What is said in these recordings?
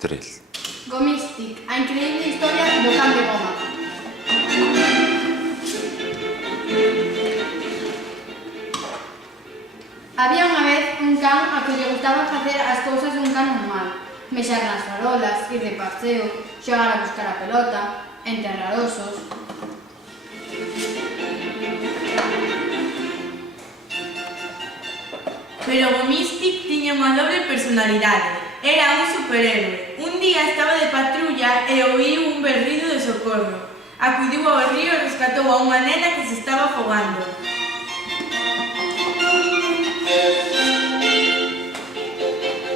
3. Gomistic, a increíble historia do can de goma. Había unha vez un can a que lle gustaba facer as cousas dun can normal. Mexar nas farolas, ir de paseo, xogar a buscar a pelota, enterrar osos. Pero Gomistic tiña unha doble personalidade. Era un superhéroe. Un día estaba de patrulla e ouiu un berrido de socorro. Acudiu ao río e rescatou a unha nena que se estaba afogando.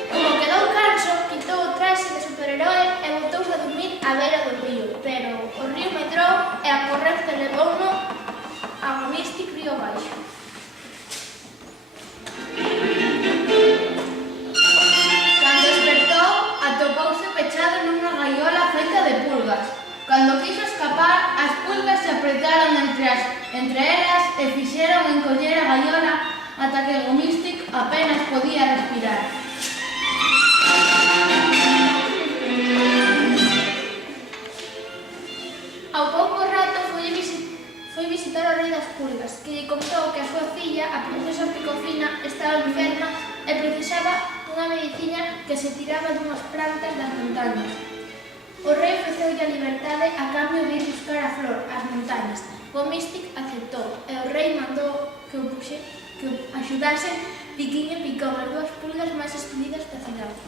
Como quedou canso, quitou o traxe de superheroe e botouse a dormir á beira do río. Pero o río medrou e a corrente levouno a Gomistic río abaixo. Atopouse pechado nunha gaiola feita de pulgas. Cando quiso escapar, as pulgas se apretaron entre elas e fixeron encoller a gaiola ata que Gomistic apenas podía respirar. Ao pouco rato foi visitar o rei das pulgas, que lle contou que a súa filla, a princesa Picofina, estaba enferma e precisaba unha medicina que se tiraba dunhas plantas das montañas. O rei ofreceulle a liberdade a cambio de ir buscar a flor ás montañas. Gomistic aceptou e o rei mandou que axudasen Piquiño e Picón, as dúas pulgas máis escollidas da cidade.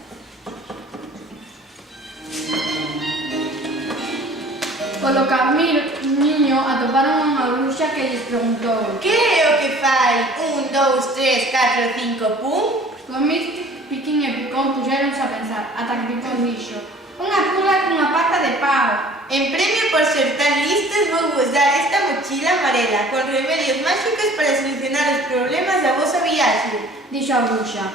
Polo camiño atoparon unha bruxa que lles preguntou: Que é o que fai? 1, 2, 3, 4, 5, pum? Gomistic, Piquiño e Picón puxéronse a pensar, ata que Picón dixo: unha pulga cunha pata de pau. En premio por ser tan listos vou vos dar esta mochila amarela con remedios máxicos para solucionar os problemas da vosa viaxe, dixo a bruxa.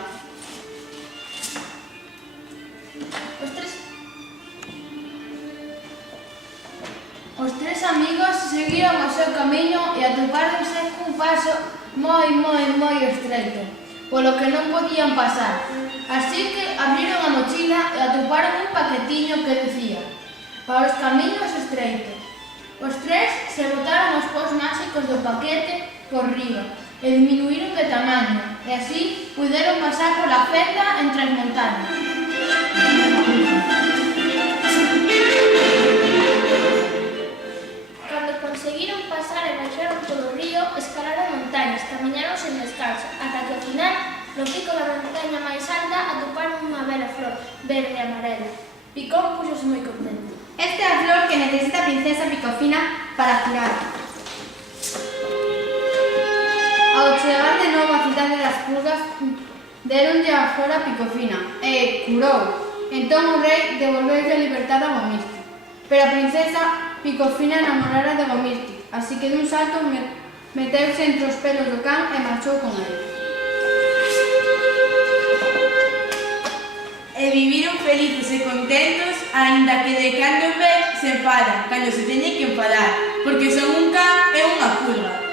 Os tres amigos seguiron o seu camiño e atopáronse cun paso moi estreito, polo que non podían pasar. Así que abriron a mochila e atoparon un paquetiño que dicía: para os camiños estreitos. Os tres se botaron os pós máxicos do paquete por riba e diminuíron de tamaño, e así puderon pasar pola fenda entre as montañas. Conseguiron pasar e baixaron polo río, escalaron montañas, camiñaron sen descanso, ata que ao final, no pico da montaña máis alta, atoparon unha bela flor, verde e amarela. Picón puxose moi contento. Esta é a flor que necesita a princesa Picofina para curar. Ao chegar de novo á cidade das pulgas, deronlle a flor a Picofina e curou. Entón o rei devolveulle a liberdade a Gomistic. Pero a princesa Picofina enamorara de Gomistic, así que dun salto meteuse entre os pelos do can e marchou con ele. E viviron felices e contentos, aínda que de cando en vez se enfadan, cando se teñen que enfadar, porque son un can e unha pulga.